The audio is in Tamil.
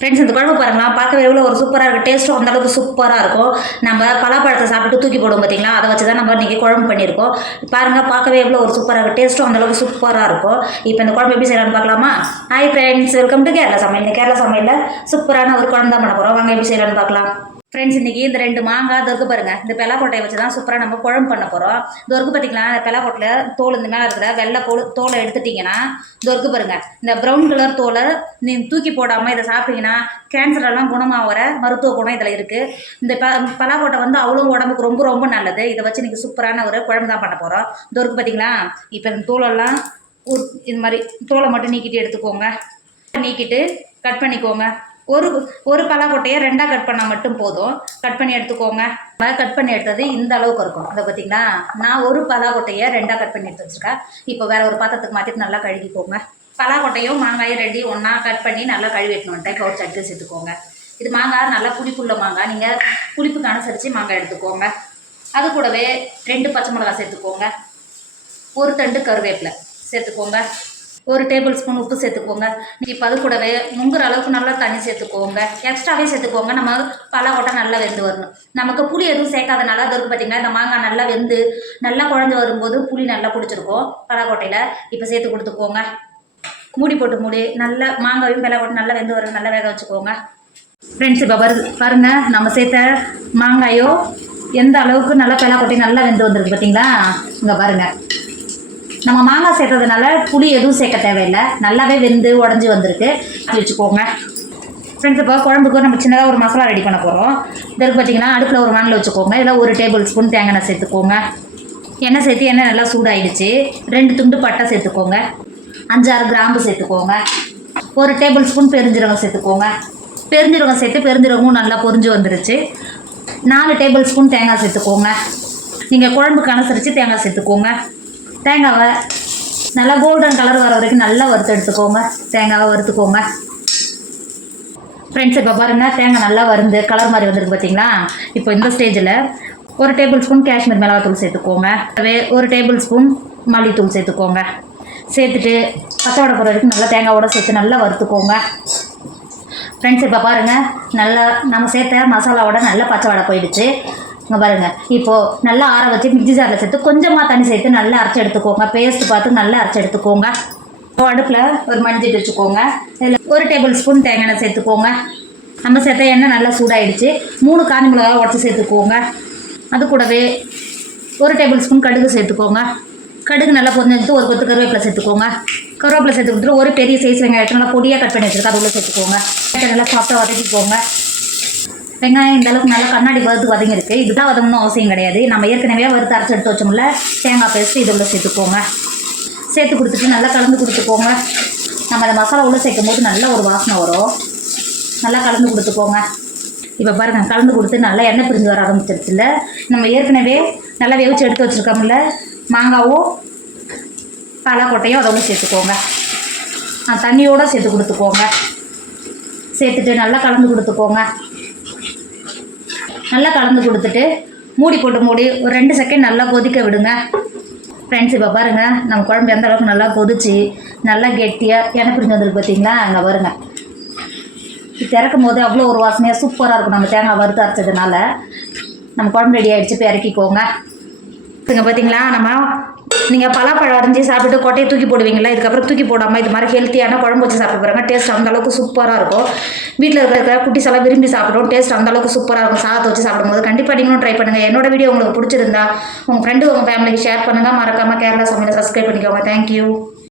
ஃப்ரெண்ட்ஸ் இந்த குழம்பு பாருங்களா, பார்க்கவே எவ்வளோ ஒரு சூப்பராக இருக்குது. டேஸ்ட்டும் அந்தளவுக்கு சூப்பராக இருக்கும். நம்ம பலாப்பழத்தை சாப்பிட்டு தூக்கி போடுவோம் பார்த்தீங்களா, அதை வச்சு தான் நம்ம இன்றைக்கி குழம்பு பண்ணியிருக்கோம். பாருங்கள், பார்க்கவே எவ்வளோ ஒரு சூப்பராக இருக்குது. டேஸ்ட்டும் அந்தளவுக்கு சூப்பராக இருக்கும். இப்போ இந்த குழம்பு எப்படி செய்யலாம்னு பார்க்கலாமா? Hi friends, welcome to Kerala சமையல். கேரளா சமையலில் சூப்பரான ஒரு குழம்பு தான் பண்ண போகிறோம். வாங்க எப்படி செய்யலாம்னு பார்க்கலாம். ஃப்ரெண்ட்ஸ், இன்றைக்கி இந்த 2 மாங்காய் தொருக்கு பாருங்கள். இந்த பெலாக்கொட்டையை வச்சு தான் சூப்பராக நம்ம குழம்பு பண்ண போகிறோம். தொருக்கு பார்த்திங்களா, பெலாக்கொட்டையில் தோல் இந்த மேலே இருக்கிற வெள்ளை தோலை எடுத்துட்டிங்கன்னா தொருக்கு பாருங்கள். இந்த ப்ரௌன் கலர் தோலை நீங்கள் தூக்கி போடாமல் இதை சாப்பிட்டீங்கன்னா கேன்சரெல்லாம் குணமாகிற மருத்துவ குணம் இதில் இருக்குது. இந்த பலாக்கொட்டை வந்து அவ்வளோ உடம்புக்கு ரொம்ப ரொம்ப நல்லது. இதை வச்சு இன்றைக்கி சூப்பரான ஒரு குழம்பு தான் பண்ண போகிறோம். தொருக்கு பார்த்திங்களா, இப்போ இந்த தோலெல்லாம் இந்த மாதிரி தோலை மட்டும் நீக்கிட்டு எடுத்துக்கோங்க. நீக்கிட்டு கட் பண்ணிக்கோங்க. ஒரு பலாக்கொட்டையை 2ஆக கட் பண்ணால் மட்டும் போதும். கட் பண்ணி எடுத்துக்கோங்க. கட் பண்ணி எடுத்தது இந்த அளவுக்கு இருக்கும். அதை பார்த்திங்களா, நான் ஒரு பலாக்கொட்டையை 2ஆக கட் பண்ணி எடுத்து வச்சுருக்கேன். இப்போ வேறு ஒரு பாத்திரத்துக்கு மாற்றிட்டு நல்லா கழுவிக்கோங்க. பலாக்கொட்டையும் மாங்காயும் ரெடி ஒன்றா கட் பண்ணி நல்லா கழுவி எடுத்துன்னு இப்போ ஒரு சட்டியில் சேர்த்துக்கோங்க. இது மாங்காய் நல்லா புளிப்புள்ள மாங்காய். நீங்கள் புளிப்புக்கு அனுசரித்து மாங்காய் எடுத்துக்கோங்க. அது கூடவே 2 பச்சை மிளகாய் சேர்த்துக்கோங்க. ஒரு தண்டு கருவேப்பிலை சேர்த்துக்கோங்க. 1 டேபிள் ஸ்பூன் உப்பு சேர்த்துக்கோங்க. இப்போ அது கூடவே முங்குற அளவுக்கு நல்லா தண்ணி சேர்த்துக்கோங்க. எக்ஸ்ட்ராவே சேர்த்துக்கோங்க. நம்ம பலாக்கொட்டை நல்லா வெந்து வரணும். நமக்கு புளி எதுவும் சேர்க்காதனால அது இருக்குது பார்த்திங்கன்னா, இந்த மாங்காய் நல்லா வெந்து நல்லா குழஞ்சி வரும்போது புளி நல்லா பிடிச்சிருக்கும் பலாக்கொட்டையில். இப்போ சேர்த்து கொடுத்துக்கோங்க. மூடி போட்டு மூடி நல்லா மாங்காயும் பலாக்கொட்டை நல்லா வெந்து வரும். நல்லா வேக வச்சுக்கோங்க. ஃப்ரெண்ட்ஸ், இப்போ பாருங்கள், நம்ம சேர்த்த மாங்காயோ எந்த அளவுக்கு நல்லா பலாக்கொட்டை நல்லா வெந்து வந்துருக்கு பார்த்திங்களா. இங்கே பாருங்கள், நம்ம மாங்காய் சேர்த்ததுனால புளி எதுவும் சேர்க்க தேவையில்லை. நல்லாவே வெந்து உடஞ்சி வந்திருக்கு. வச்சுக்கோங்க. ஃப்ரெண்ட்ஸ், இப்போ குழம்புக்கு நம்ம சின்னதாக ஒரு மசாலா ரெடி பண்ண போகிறோம். இதற்கு பார்த்திங்கன்னா, அடுப்பில் ஒரு வானல் வச்சுக்கோங்க. இதில் 1 டேபிள் ஸ்பூன் தேங்காய் எண்ணெய் சேர்த்துக்கோங்க. எண்ணெய் சேர்த்து எண்ணெய் நல்லா சூடாகிடுச்சு. 2 துண்டு பட்டை சேர்த்துக்கோங்க. 5-6 கிராம்பு சேர்த்துக்கோங்க. 1 டேபிள் ஸ்பூன் பெருஞ்சீரகம் சேர்த்துக்கோங்க. பெருஞ்சீரகம் சேர்த்து பெருஞ்சீரகமும் நல்லா பொரிஞ்சு வந்துருச்சு. 4 டேபிள் ஸ்பூன் தேங்காய் சேர்த்துக்கோங்க. நீங்கள் குழம்புக்கு அனுசரித்து தேங்காய் சேர்த்துக்கோங்க. தேங்காவை நல்லா கோல்டன் கலர் வர வரைக்கும் நல்லா வறுத்து எடுத்துக்கோங்க. தேங்காவை வறுத்துக்கோங்க. ஃப்ரெண்ட்ஸ், இப்போ பாருங்கள், தேங்காய் நல்லா வறுந்து கலர் மாதிரி வந்துருக்கு பார்த்திங்களா. இப்போ இந்த ஸ்டேஜில் 1 டேபிள் ஸ்பூன் காஷ்மீர் மிளகாத்தூள் சேர்த்துக்கோங்க. 1 டேபிள் ஸ்பூன் மல்லித்தூள் சேர்த்துக்கோங்க. சேர்த்துட்டு பச்சை வடை போகிற வரைக்கும் நல்லா தேங்காவோடு சேர்த்து நல்லா வறுத்துக்கோங்க. ஃப்ரெண்ட்ஸ், இப்போ பாருங்கள், நல்லா நம்ம சேர்த்த மசாலாவோட நல்லா பச்சை வடை போயிடுச்சு. இங்கே பாருங்கள், இப்போது நல்லா ஆற வச்சு மிக்ஸி ஜாரில் சேர்த்து கொஞ்சமாக தண்ணி சேர்த்து நல்லா அரைச்சி எடுத்துக்கோங்க. பேஸ்ட் பார்த்து நல்லா அரைச்சி எடுத்துக்கோங்க. அடுப்பில் ஒரு மஞ்சள் வச்சுக்கோங்க. இதில் 1 டேபிள் ஸ்பூன் தேங்காய் எண்ணெய் சேர்த்துக்கோங்க. நம்ம சேர்த்த எண்ணெய் நல்லா சூடாகிடுச்சு. 3 காஞ்சி மிளகாய் உடச்சி சேர்த்துக்கோங்க. அது கூடவே 1 டேபிள் ஸ்பூன் கடுகு சேர்த்துக்கோங்க. கடுகு நல்லா பொரிஞ்சு 1 கொத்து கருவேப்பிலை சேர்த்துக்கோங்க. கருவேப்பிலை சேர்த்து கொடுத்துட்டு 1 பெரிய சைஸ் வெங்காயத்தை நல்லா பொடியாக கட் பண்ணி வச்சுருக்கோம். அது உள்ள சேர்த்துக்கோங்க. நல்லா சாஃப்டாக வதக்கிக்கோங்க. வெங்காயம் இந்த அளவுக்கு நல்லா கண்ணாடி வறுத்து வதங்கிருக்கு. இதுதான் வதங்கணும் அவசியம் கிடையாது. நம்ம ஏற்கனவே வறுத்து அரைச்சி எடுத்து வச்சோம்ல தேங்காய் பேஸ்ட்டு, இது உள்ள சேர்த்துக்கோங்க. சேர்த்து கொடுத்துட்டு நல்லா கலந்து கொடுத்துக்கோங்க. நம்ம அந்த மசாலா உள்ள சேர்க்கும் போது நல்ல ஒரு வாசனை வரும். நல்லா கலந்து கொடுத்துக்கோங்க. இப்போ பாருங்கள், கலந்து கொடுத்து நல்லா எண்ணெய் பிரிஞ்சு வர ஆரம்பிச்சிருச்சுல்ல. நம்ம ஏற்கனவே நல்லா வேவிச்சு எடுத்து வச்சுருக்கோம்ல மாங்காவோ பலாக்கொட்டையோ அதை உள்ள சேர்த்துக்கோங்க. தண்ணியோடு சேர்த்து கொடுத்துக்கோங்க. சேர்த்துட்டு நல்லா கலந்து கொடுத்துக்கோங்க. நல்லா கலந்து கொடுத்துட்டு மூடி போட்டு மூடி ஒரு 2 செகண்ட் நல்லா கொதிக்க விடுங்க. ஃப்ரெண்ட்ஸ், இப்போ பாருங்கள், நம்ம குழம்பு எந்த அளவுக்கு நல்லா கொதிச்சு நல்லா கெட்டியாக எண்ணெய் பிரிஞ்சு வந்துருக்கு பார்த்திங்களா. அங்கே பாருங்கள், இது திறக்கும் போது அவ்வளோ ஒரு வாசனையாக சூப்பராக இருக்கும். நம்ம தேங்காய் வறுத்து அரைச்சதுனால நம்ம குழம்பு ரெடி ஆகிடுச்சு. இப்போ இறக்கிக்கோங்க. இங்கே பார்த்திங்களா, நீங்கள் பலாப்பழம் அரைஞ்சி சாப்பிட்டு கொட்டையை தூக்கி போடுவீங்களா, இதுக்கப்புறம் தூக்கி போடாமல் இது மாதிரி ஹெல்த்தியான குழம்பு வச்சு சாப்பிட்டு போகிறாங்க. டேஸ்ட் அந்தளவுக்கு சூப்பராக இருக்கும். வீட்டில் இருக்கிற குட்டிஸ் எல்லாம் விரும்பி சாப்பிடும். டேஸ்ட் அந்தளவுக்கு சூப்பராக இருக்கும். சாதத்தை வச்சு சாப்பிடும்போது கண்டிப்பாக நீங்களும் ட்ரை பண்ணுங்கள். என்னோட வீடியோ உங்களுக்கு பிடிச்சிருந்தா உங்கள் ஃப்ரெண்டு உங்கள் ஃபேமிலிக்கு ஷேர் பண்ணுங்கள். மறக்காமல் கேரளா சமையலை சப்ஸ்கிரைப் பண்ணிக்கோங்க. தேங்க்யூ.